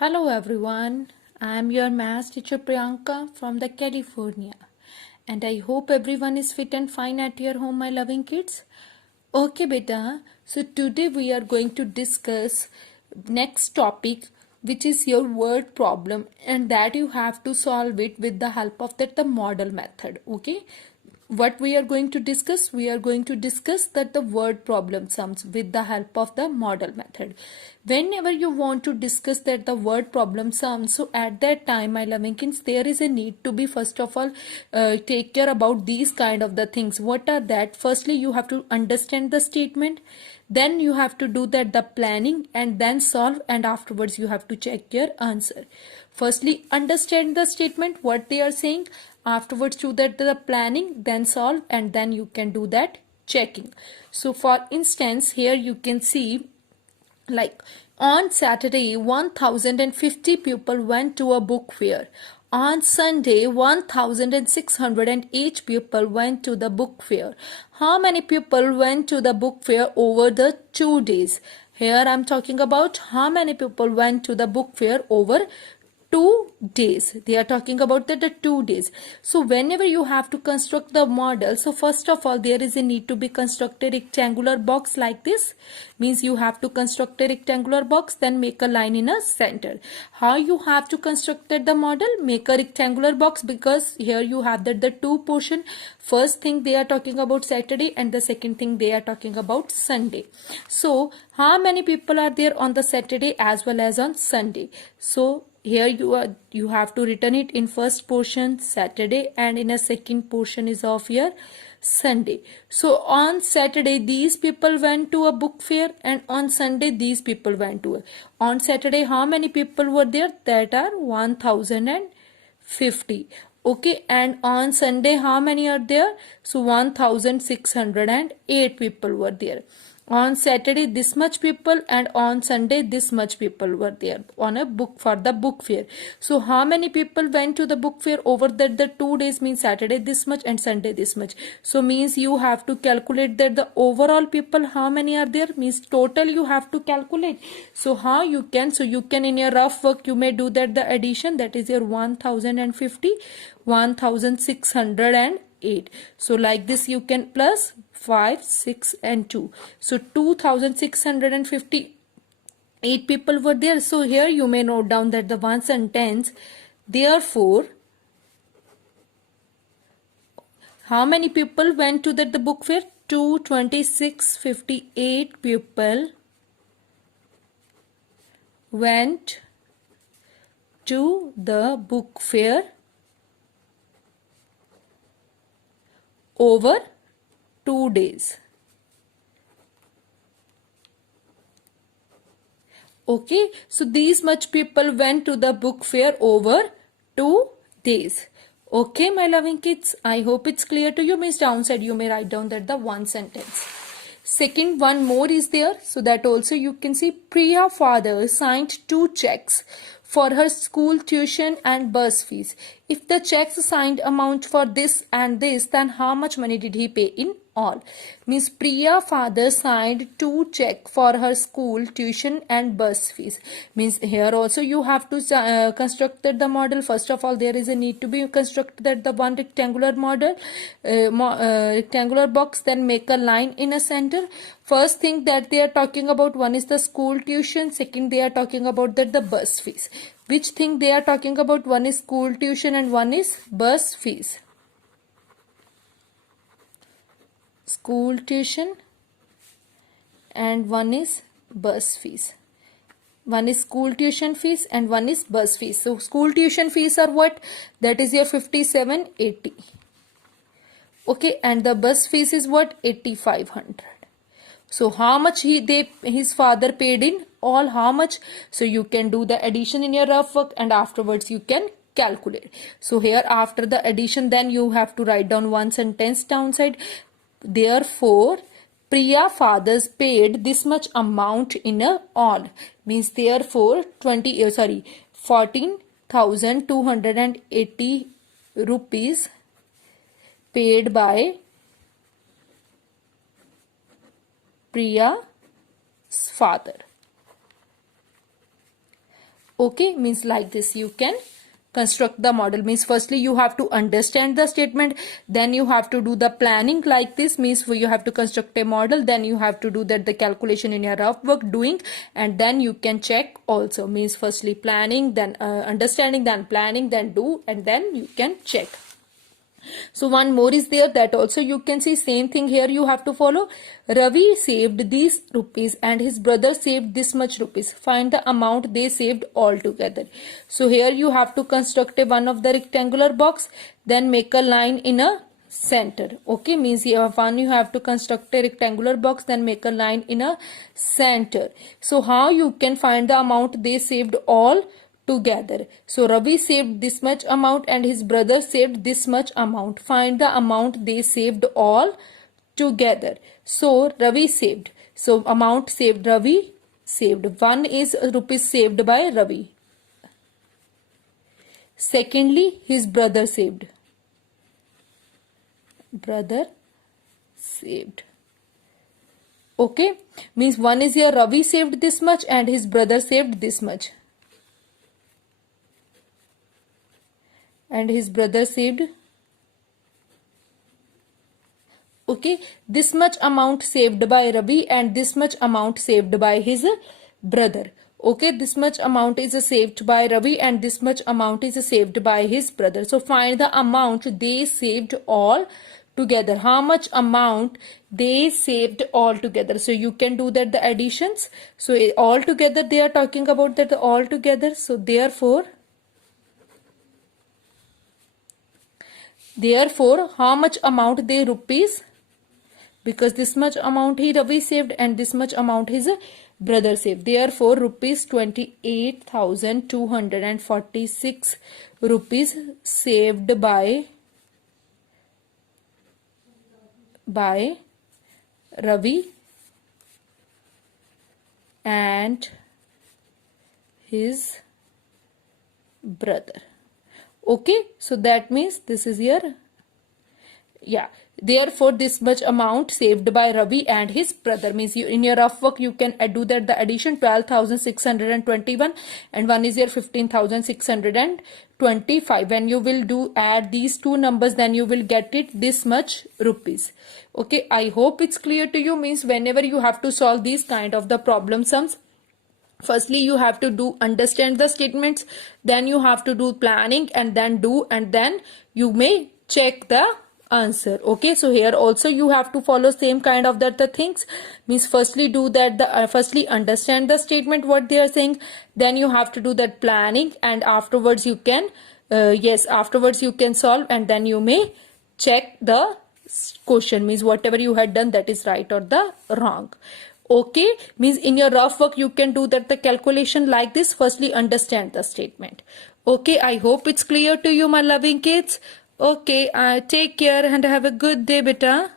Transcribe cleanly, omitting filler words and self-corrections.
Hello everyone, I am your math teacher Priyanka from the California, and I hope everyone is fit and fine at your home, my loving kids. Okay beta, so today we are going to discuss next topic, which is your word problem, and that you have to solve it with the help of the model method. Okay, what we are going to discuss, we are going to discuss that the word problem sums with the help of the model method. Whenever you want to discuss that the word problem sums, so at that time, my loving kids, there is a need to be first of all take care about these kind of the things. What are that? Firstly, you have to understand the statement, then you have to do that the planning, and then solve, and afterwards you have to check your answer. Firstly, understand the statement, what they are saying, afterwards do that the planning, then solve, and then you can do that checking. So for instance, here you can see, like, on Saturday 1050 people went to a book fair. On Sunday 1608 people went to the book fair. How many people went to the book fair over the 2 days? Here I'm talking about how many people went to the book fair over 2 days. They are talking about the 2 days. So whenever you have to construct the model, so first of all there is a need to be constructed rectangular box like this. Means you have to construct a rectangular box, then make a line in a center. How you have to construct the model? Make a rectangular box, because here you have that the two portion. First thing they are talking about Saturday, and the second thing they are talking about Sunday. So how many people are there on the Saturday as well as on Sunday? So here you have to return it in first portion Saturday, and in a second portion is of your Sunday. So on Saturday these people went to a book fair, and on Sunday these people went to on Saturday how many people were there? That are 1050. Okay, and on Sunday how many are there? So 1608 people were there. On Saturday this much people, and on Sunday this much people were there on a book for the book fair. So how many people went to the book fair over that the 2 days? Means Saturday this much and Sunday this much. So means you have to calculate that the overall people how many are there, means total you have to calculate. So how you can? So you can, in your rough work, you may do that the addition, that is your 1050 1608. So like this you can plus 5, 6 and 2. So 2658 people were there. So here you may note down that the one sentence, therefore how many people went to the book fair? 2658 people went to the book fair over 2 days. Okay, so these much people went to the book fair over 2 days. Okay, my loving kids, I hope it's clear to you. Means downside you may write down that the one sentence. Second one more is there, so that also you can see, Priya father signed 2 checks for her school tuition and bus fees. If the checks signed amount for this and this, then how much money did he pay in all? Means Priya father signed 2 check for her school tuition and bus fees. Means here also you have to construct the model. First of all there is a need to be constructed the one rectangular model, rectangular box, then make a line in a center. First thing that they are talking about, one is the school tuition, second they are talking about that the bus fees. Which thing they are talking about? One is school tuition and one is bus fees. School tuition and one is bus fees. One is school tuition fees and one is bus fees. So school tuition fees are what? That is your 5780. Okay, and the bus fees is what? 8500. So how much his father paid in all? How much? So you can do the addition in your rough work, and afterwards you can calculate. So here after the addition, then you have to write down one sentence downside. Therefore Priya fathers paid this much amount in all. Means therefore 14,280 rupees paid by Priya's father. Okay, means like this you can construct the model. Means firstly you have to understand the statement, then you have to do the planning like this. Means you have to construct a model, then you have to do that the calculation in your rough work doing, and then you can check also. Means firstly planning, then understanding, then planning, then do, and then you can check. So one more is there, that also you can see same thing here you have to follow. Ravi saved these rupees and his brother saved this much rupees. Find the amount they saved all together. So here you have to construct a one of the rectangular box, then make a line in a center. Okay, means here one you have to construct a rectangular box, then make a line in a center. So how you can find the amount they saved all together? So Ravi saved this much amount and his brother saved this much amount. Find the amount they saved all together. So Ravi saved. So amount saved, Ravi saved. One is rupees saved by Ravi. Secondly, his brother saved. Brother saved. Okay, means one is here Ravi saved this much and his brother saved this much. And his brother saved, okay, this much amount saved by Ravi and this much amount saved by his brother. Okay, this much amount is saved by Ravi and this much amount is saved by his brother. So find the amount they saved all together. How much amount they saved all together? So you can do that the additions. So all together they are talking about that all together. So therefore how much amount they rupees, because this much amount he Ravi saved and this much amount his brother saved. Therefore rupees 28,246 rupees saved by Ravi and his brother. Okay, so that means this is here, yeah, therefore this much amount saved by Ravi and his brother. Means you in your rough work you can do that the addition 12,621 and one is here 15,625. When you will do add these two numbers, then you will get it this much rupees. Okay, I hope it's clear to you. Means whenever you have to solve these kind of the problem sums, firstly you have to do understand the statements, then you have to do planning, and then do, and then you may check the answer. Okay, so here also you have to follow same kind of that the things. Means firstly do that the firstly understand the statement what they are saying, then you have to do that planning, and afterwards you can afterwards you can solve, and then you may check the question. Means whatever you had done, that is right or the wrong. Okay, means in your rough work you can do that the calculation like this. Firstly understand the statement. Okay, I hope it's clear to you my loving kids. Okay, take care and have a good day beta.